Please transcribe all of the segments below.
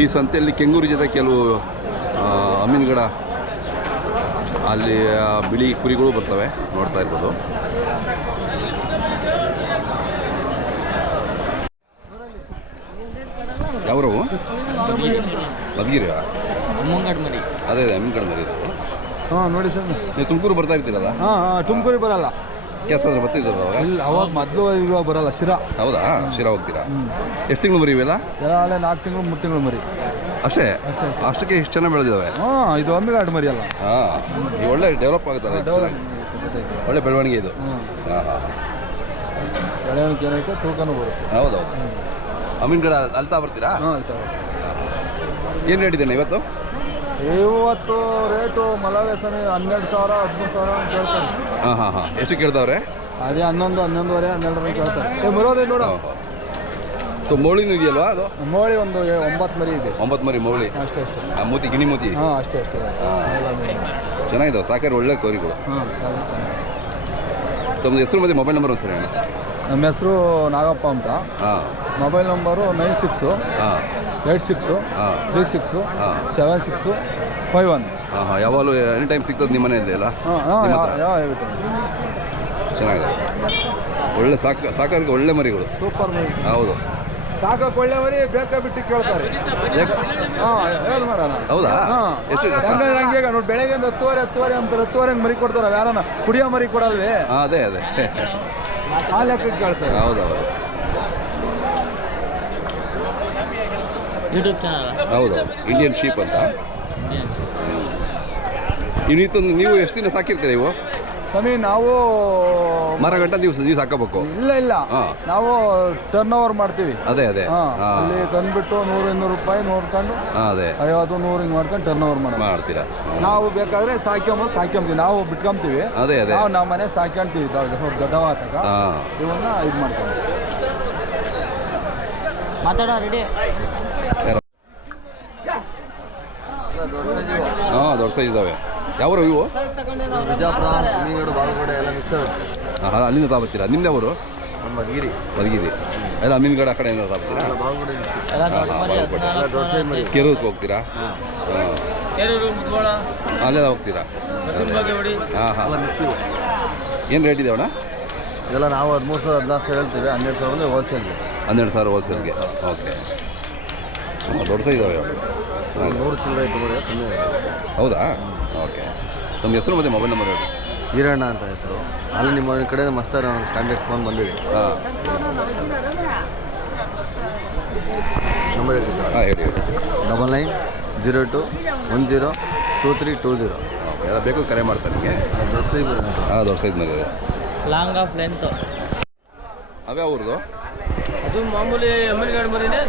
ಈ ಸಂತೆಯಲ್ಲಿ ಕೆಂಗೂರು ಜೊತೆ ಕೆಲವು ಅಮೀನ್ಗಡ ಅಲ್ಲಿ ಬಿಳಿ ಕುರಿಗಳು ಬರ್ತವೆ, ನೋಡ್ತಾ ಇರ್ಬೋದು. ಯಾವ್ರವು? ಮಧುಗಿರಿಯ ಮರಿ. ಅದೇ ಅಮೀನ್ಗಡ ಮರಿ ಇದು. ಹಾಂ ನೋಡಿ ಸರ್, ನೀವು ತುಮಕೂರು ಬರ್ತಾ ಇರ್ತೀರಲ್ಲ? ಹಾಂ ತುಮಕೂರಿಗೆ ಬರಲ್ಲ, ಕೆಲಸ ಅಂದ್ರೆ ಬರ್ತಿದ್ದಲ್ಲ ಅವಾಗ? ಇಲ್ಲ, ಅವಾಗ ಮೊದಲು ಇವಾಗ ಬರಲ್ಲ. ಶಿರಾ. ಹೌದಾ? ಶಿರಾ ಹೋಗ್ತೀರಾ? ಎಷ್ಟು ತಿಂಗಳು ಮರಿ ಇವೆಲ್ಲ? ಎಲ್ಲ 4 ತಿಂಗಳು 3 ತಿಂಗಳು ಮರಿ ಅಷ್ಟೇ. ಅಷ್ಟಕ್ಕೆ ಇಷ್ಟು ಚೆನ್ನಾಗಿ ಬೆಳೆದಿದ್ದಾವೆ. ಹಾಂ, ಇದು ಅಮ್ಮಿಗಾಡು ಮರಿ ಅಲ್ಲ. ಹಾಂ, ಈ ಒಳ್ಳೆ ಡೆವಲಪ್ ಆಗುತ್ತಲ್ಲ, ಒಳ್ಳೆ ಬೆಳವಣಿಗೆ ಇದು. ಹಾಂ ಹಾಂ, ಬೆಳವಣಿಗೆ ಏನೈತೆ, ತೂಕನೂ ಬರುತ್ತೆ. ಹೌದೌದು. ಅಮೀನ್ಗಡ ಅಲ್ತಾ ಬರ್ತೀರಾ? ಹಾಂ, ಏನು ರೇಟ್ ಇದ್ದೇನೆ ಇವತ್ತು? ಇವತ್ತು ರೇಟು ಮಲವೆ ಸಮಯ 12,000 13,000 ಅಂತ ಕೇಳ್ತಾರೆ. ಹಾಂ ಹಾಂ ಹಾಂ, ಎಷ್ಟು ಕೇಳ್ತಾವ್ರೆ? ಅದೇ 11, 11.5, 12 ಕೇಳ್ತಾರೆ. ಬರೋದೇ ನೋಡ. ಸೊ ಮೌಳಿನೂ ಇದೆಯಲ್ವಾ? ಅದು ಮೌಳಿ ಒಂದು 9 ಮರಿ ಇದೆ. 9 ಮರಿ ಮೌಳಿ ಅಷ್ಟೇ. ಮೂತಿ, ಗಿಣಿ ಮೂತಿ. ಹಾಂ, ಅಷ್ಟೇ. ಚೆನ್ನಾಗಿದ್ದಾವೆ, ಸಾಕಾರೆ ಒಳ್ಳೆ ಕೋರಿಗಳು. ಹಾಂ, ತಮ್ಮದು ಹೆಸರು ಮತ್ತು ಮೊಬೈಲ್ ನಂಬರ್ ಸರಿ ಅಣ್ಣ? ನಮ್ಮ ಹೆಸರು ನಾಗಪ್ಪ ಅಂತ. ಹಾಂ. ಮೊಬೈಲ್ ನಂಬರು 96 ಹಾಂ 86 ಹಾಂ 36 ಹಾಂ 76 51. ಹಾಂ ಹಾಂ, ಯಾವಾಗಲೂ ಎನಿ ಟೈಮ್ ಸಿಗ್ತದೆ ನಿಮ್ಮ ಮನೆಯಲ್ಲಿ ಅಲ್ಲ? ಚೆನ್ನಾಗಿದೆ, ಒಳ್ಳೆ ಸಾಕಾರಿಗೆ ಒಳ್ಳೆ ಮರಿಗಳು. ಸೂಪರ್ ಮರಿ. ಹೌದು, ಸಾಕಕ್ಕೆ ಒಳ್ಳೆ ಮರಿ, ಬೇಕಾ ಬಿಟ್ಟು ಕೇಳ್ತಾರೆ. ಹಾಂ, ಹೇಳಿ ಮಾಡೋಣ. ಹೌದಾ? ಎಷ್ಟು? ಹಂಗೆ ನೋಡಿ, ಬೆಳಗ್ಗೆ 10:30 ಅಂತಾರೆ, 10:30 ಮರಿ ಕೊಡ್ತಾರೆ. ಯಾರನ್ನ ಕುಡಿಯೋ ಮರಿ ಕೊಡಲ್ವೇ? ಹಾಂ, ಅದೇ ಆ ಲೆಕ್ಕಕ್ಕೆ ಕೇಳ್ತಾರೆ. ಹೌದೌದು. YouTube channel. ಹೌದೌದು, ಇಂಡಿಯನ್ ಶೀಪ್ ಅಂತ. ಇನ್ನಿತ್ತೊಂದು ನೀವು ಎಷ್ಟು ದಿನ ಸಾಕಿರ್ತೀರ ಇವು? ಸ್ವಾಮಿ, ನಾವು ಮರಗಂಟ ನೀವು ಸಾಕಬೇಕು? ಇಲ್ಲ, ನಾವು ಟರ್ನ್ ಓವರ್ ಮಾಡ್ತೀವಿ. ಅದೇ ಅಲ್ಲಿ ತಂದ್ಬಿಟ್ಟು 100-200 ರೂಪಾಯಿ ನೋಡ್ಕೊಂಡು, ಅದೇ 50-100 ಹಿಂಗೆ ಮಾಡ್ಕೊಂಡು ಟರ್ನ್ ಓವರ್ ಮಾಡ್ತೀರಾ? ನಾವು ಬೇಕಾದ್ರೆ ಸಾಕ್ಯಂತೀವಿ, ನಾವು ಬಿಟ್ಕೊಂತೀವಿ. ಅದೇ ನಾವು ನಮ್ಮ ಮನೆ ಸಾಕ್ಯಂತೀವಿ. ದೊಡ್ಡವಾದಾಗ ಇವನ್ನ ಇದು ಮಾಡ್ತೀವಿ. ಮಾತಾಡೋ ರೆಡಿ. ಹಾಂ, ದೊಡ್ಡ ಸೈಜ್ ಇದ್ದಾವೆ. ಯಾವರು ಇವು? ಬಿಜಾಪುರ, ಅಮೀನ್ಗಡ, ಬಾಗಲಕೋಟೆ ಎಲ್ಲ ಮಿಕ್ಸ್. ಹಾಂ, ಅಲ್ಲಿಂದ ತಾಬತ್ತೀರಾ? ನಿಮ್ದು ಯಾವರು? ಮಧುಗಿರಿ ಎಲ್ಲ ಅಮೀನ್ಗಡ ಆ ಕಡೆಯಿಂದ ತಾಬತ್ತೀರಾ? ಕೆರೂರ್ಗೆ ಹೋಗ್ತೀರಾ? ಅಲ್ಲೆಲ್ಲ ಹೋಗ್ತೀರಾ? ಹಾಂ ಹಾಂ. ಏನು ರೇಟ್ ಇದೆ ಅಣ್ಣ? ಇದೆಲ್ಲ ನಾವು 13,000 ಹೇಳ್ತೀವಿ. 12,000 ಹೋಲ್ಸೇಲ್ಗೆ. 12,000 ಹೋಲ್ಸೇಲ್ಗೆ. ಓಕೆ, ದೊಡ್ಡ ಸೈಜ್ ಇದ್ದಾವೆ. 100 ಚಿಲ್ಲರೆ ಕಮ್ಮಿ. ಹೌದಾ? ಓಕೆ. ನಮ್ಮ ಹೆಸರು ಮತ್ತು ಮೊಬೈಲ್ ನಂಬರ್ ಹೇಳಿ. ಈರಣ್ಣ ಅಂತ ಹೆಸರು. ಅಲ್ಲಿ ನಿಮ್ಮ ಕಡೆ ಮಸ್ತಾರ ಕಾಂಟ್ಯಾಕ್ಟ್ ಫೋನ್ ಬಂದಿದೆ. ಹಾಂ, ನಂಬರ್ ಹೇಳ್ತಿದ್ದೆ. ಹಾಂ, ಹೇಳಿ. 9902102320. ಓಕೆ, ಎಲ್ಲ ಬೇಕು ಕರೆ ಮಾಡ್ತಾರೆ ನಿಮಗೆ. ದೊಡ್ಡ ಸೈಜ್. ಹಾಂ, ದೊಡ್ಡ ಸೈಜ್ ಮೇಲೆ ಇದೆ. Long of length. ಅವೇ ಅವ್ರದ್ದು? ಅದು ಮಾಮೂಲಿ ಅಮೀನ್ಗಡ ಮರಿನೇ,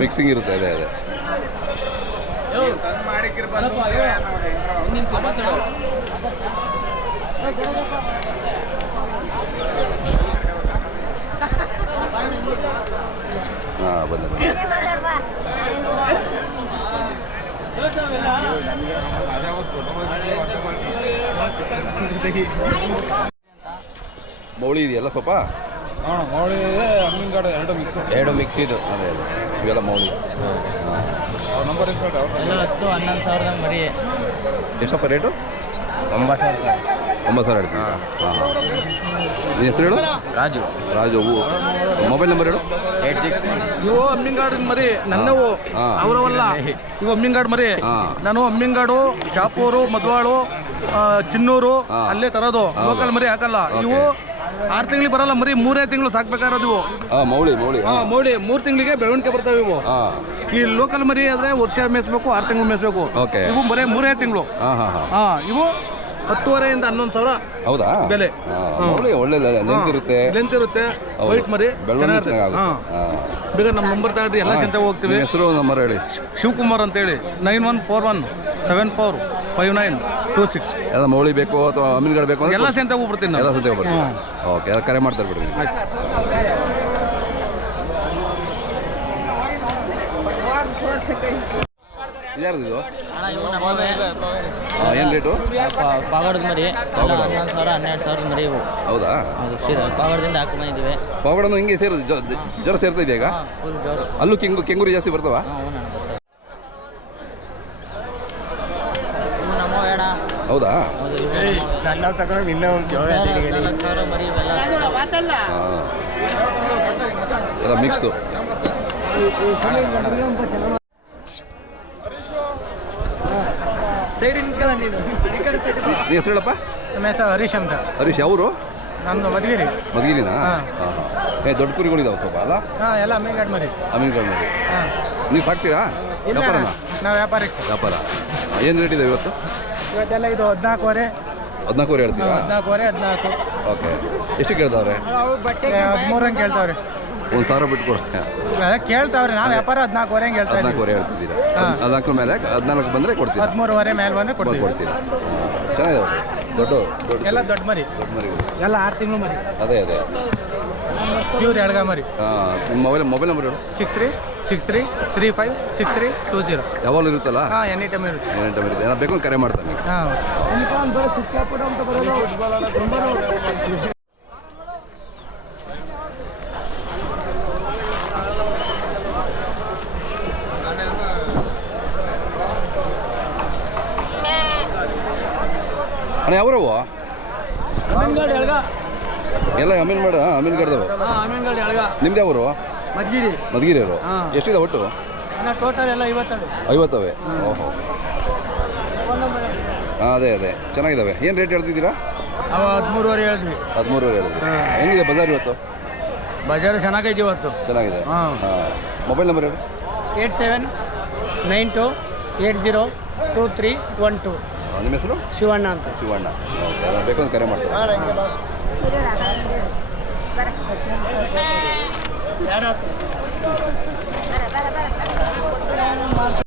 ಮಿಕ್ಸಿಂಗ್ ಇರುತ್ತೆ. ಅದೇ ಹಾಂ, ಬಂದೆ. ಮೌಳಿ ಇದೆಯಲ್ಲ ಸ್ವಲ್ಪ? ಹಾಂ, ಮೌಳಿ ಇದೆ, ಅಮೀನ್ಗಡ ಎರಡು ಮಿಕ್ಸ್ ಇದು. ಅದೇ ಇವೆಲ್ಲ ಮೌಳಿ. ಅವ್ರ ನಂಬರ್ ಎಷ್ಟು? 10-11,000 ಮರಿ. ಎಷ್ಟಪ್ಪ ರೇಟು? 9,000. 9,000 ಹೇಳ್ತೀವಿ. ಹಾಂ ಹಾಂ. ನಿನ್ನ ಹೆಸರು ಹೇಳು? ರಾಜು. ಮೊಬೈಲ್ ನಂಬರ್ ಹೇಳು. 86. ಇವು ಅಮ್ಮಿಂಗಾಡಿನ ಮರಿ ನನ್ನವು, ಅವರವಲ್ಲ. ಇವು ಅಮ್ಮಿಂಗಾಡು ಮರಿ. ನಾನು ಅಮ್ಮಿಂಗಾಡು, ಶಾಪೂರು, ಮಧುವಾಳು, ಚಿನ್ನೂರು ಅಲ್ಲೇ ತರೋದು. ಲೋಕಲ್ ಮರಿ ಹಾಕಲ್ಲ. ಇವು 6 ತಿಂಗಳಿಗೆ ಬರಲ್ಲ ಮರಿ, 3 ತಿಂಗಳು ಸಾಕ್ಬೇಕಾರೋದು ಇವು. ಮೌಳಿ 3 ತಿಂಗಳಿಗೆ ಬೆಳವಣಿಗೆ ಬರ್ತವೆ ಇವು. ಈ ಲೋಕಲ್ ಮರಿ ಆದ್ರೆ ವರ್ಷ ಮೇಯಿಸ್ಬೇಕು, 6 ತಿಂಗಳು ಮೇಯಿಸ್ಬೇಕು. ಇವು ಬರೀ 3 ತಿಂಗಳು. ಇವು 10,500 ಇಂದ 11,000 ಹೌದಾ ಬೆಲೆ. ಒಳ್ಳೆ ಲೆಂತ್ ಇರುತ್ತೆ, ವೈಟ್ ಮರಿ. ಬೇಕಾದ್ರೆ ನಮ್ಮ ನಂಬರ್ ತಗೊಳ್ರಿ, ಎಲ್ಲ ಚಿಂತೆ ಹೋಗ್ತೀವಿ. ಹೆಸರು ನಂಬರ್ ಹೇಳಿ. ಶಿವಕುಮಾರ್ ಅಂತೇಳಿ 9141745926. ಎಲ್ಲ ಮೌಳಿ ಬೇಕು ಅಥವಾ ಅಮೀನ್ಗಡ ಬೇಕು? ಎಲ್ಲ ಸಂತೆ ಹೋಗ್ಬಿಡ್ತೀನಿ. ಎಲ್ಲ ಸಂತೆ ಹೋಗ್ಬಿಡ್ತೀನಿ. ಓಕೆ, ಎಲ್ಲ ಕರೆ ಮಾಡ್ತಾರೆ ಬಿಡಿ. ಯಾರ್ದು? ಏನು ರೇಟು? ಪಾವಗಡದ ಮರಿ 11,000-12,000 ಮರಿ ಇವು. ಹೌದಾ? ಪಾವಗಡದಿಂದ ಹಾಕೊಂಡು ಬಂದಿದ್ದೀವಿ. ಪಾವಗಡನು ಹಿಂಗೆ ಜ್ವರ ಸೇರ್ತಾ ಇದೆಯಾ ಈಗ? ಅಲ್ಲೂ ಕೆಂಗೂರು ಜಾಸ್ತಿ ಬರ್ತಾವ? ಹೌದಾ? ಹೌದು, ಸರ್ 14,000 ಮರಿ ಇವೆಲ್ಲ. ಹಾಂ, ಎಲ್ಲ ಮಿಕ್ಸು. ನೀ ಹೆಸರು ಹೇಳಪ್ಪ? ನಮ್ಮ ಹೆಸರು ಹರೀಶ್ ಅಂತ. ಹರೀಶ್, ಅವರು ನಮ್ದು ಮಧುಗಿರಿ. ಮಧುಗಿರಿನಾ? ಹಾಂ ಹಾಂ. ದೊಡ್ಡ ಕುರಿಗಳಿದಾವೆ ಸ್ವಲ್ಪ ಅಲ್ಲ? ಹಾಂ, ಎಲ್ಲ ಅಮ್ಮಿಂಗಾಡ್ ಮರಿ. ಅಮೀನ್ಗಢ ಮರಿ. ಹಾಂ, ನೀವು ಸಾಕ್ತೀರಾ? ವ್ಯಾಪಾರನ? ನಾವು ವ್ಯಾಪಾರಕ್ಕೆ. ವ್ಯಾಪಾರ. ಏನು ರೇಟ್ ಇದೆ ಇವತ್ತು? ಇವತ್ತೆಲ್ಲ ಇದು 14,000. 14,000 ಹೇಳ್ತೀರಾ? 14,000, 14. ಓಕೆ. ಎಷ್ಟು ಕೇಳ್ತಾವ್ರೆ? 13 ಹಂಗೆ ಕೇಳ್ತಾವ್ರಿ. 1,000 ಬಿಟ್ಕೊಡು. ಕೇಳ್ತಾವ್ರಿ. ನಾವು ವ್ಯಾಪಾರ 14,000 ಹೇಳ್ತಾ ಇದ್ದೀವಿ. 14,000 ಹೇಳ್ತಿದ್ದೀರಾ? ಹಾಂ. 14 ಮೇಲೆ 14 ಬಂದರೆ ಕೊಡ್ತೀರಾ? 13,500 ಮೇಲೆ ಬಂದರೆ ಕೊಡ್ತೀವಿ. ಕೊಡ್ತೀರಾ? ಚೆನ್ನಾಗಿದೆ. ದೊಡ್ಡ ಎಲ್ಲ ದೊಡ್ಡ ಮರಿ. ದೊಡ್ಡ ಮರಿ. ಎಲ್ಲ 6 ತಿಂಗಳು ಮರಿ. ಅದೇ ಪ್ಯೂರ್ ಎಳ್ಗ ಮರಿ. ಹಾಂ. ನಿಮ್ಮ ಮೊಬೈಲ್ ನಂಬರ್ ಹೇಳು. 6363563220. ಯಾವಾಗಲೂ ಇರುತ್ತಲ್ಲ? ಹಾಂ, ಎನಿ ಟೈಮ್ ಇರುತ್ತೆ. ಏನೇನು ಟೈಮ್ ಇರುತ್ತೆ? ಏನೋ ಬೇಕು ಕರೆ ಮಾಡ್ತಾನೆ. ಹಾಂ. ಅಣ್ಣ ಯಾವ್ರವು? ಅಮ್ಮಿಂಗಾಡ್ ಎಳ್ಗ. ಎಲ್ಲ ಅಮೀನ್ಗಢದವು. ಹಾಂ, ಅಮ್ಮಿಂಗಾಡ್ ಎಳ್ಗ. ನಿಮ್ದು ಯಾವರು? ಮಧುಗಿರಿ. ಮಧುಗಿರಿಯವರು. ಹಾಂ. ಎಷ್ಟಿದೆ ಒಟ್ಟು? ಟೋಟಲ್ ಎಲ್ಲ 50. 50. ಓಹೋ. ಹಾಂ, ಅದೇ ಚೆನ್ನಾಗಿದ್ದಾವೆ. ಏನು ರೇಟ್ ಹೇಳ್ತಿದ್ದೀರಾ? ಅವ 13,500 ಹೇಳಿದ್ವಿ. 13,000 ಹೇಳಿದ್ರಿ. ಹೆಂಗಿದೆ ಬಜಾರ್ ಇವತ್ತು? ಬಜಾರು ಚೆನ್ನಾಗೈತಿ ಇವತ್ತು. ಚೆನ್ನಾಗಿದೆ. ಹಾಂ. ಹಾಂ. ಮೊಬೈಲ್ ನಂಬರ್ ಹೇಳಿ. 8792802312. ನಿಮ್ಮ ಹೆಸರು? ಶಿವಣ್ಣ ಅಂತ. ಶಿವಣ್ಣ. ಓಕೆ. ಅಲ್ಲ ಬೇಕು ಅಂತ ಕರೆ ಮಾಡ್ತಾರೆ.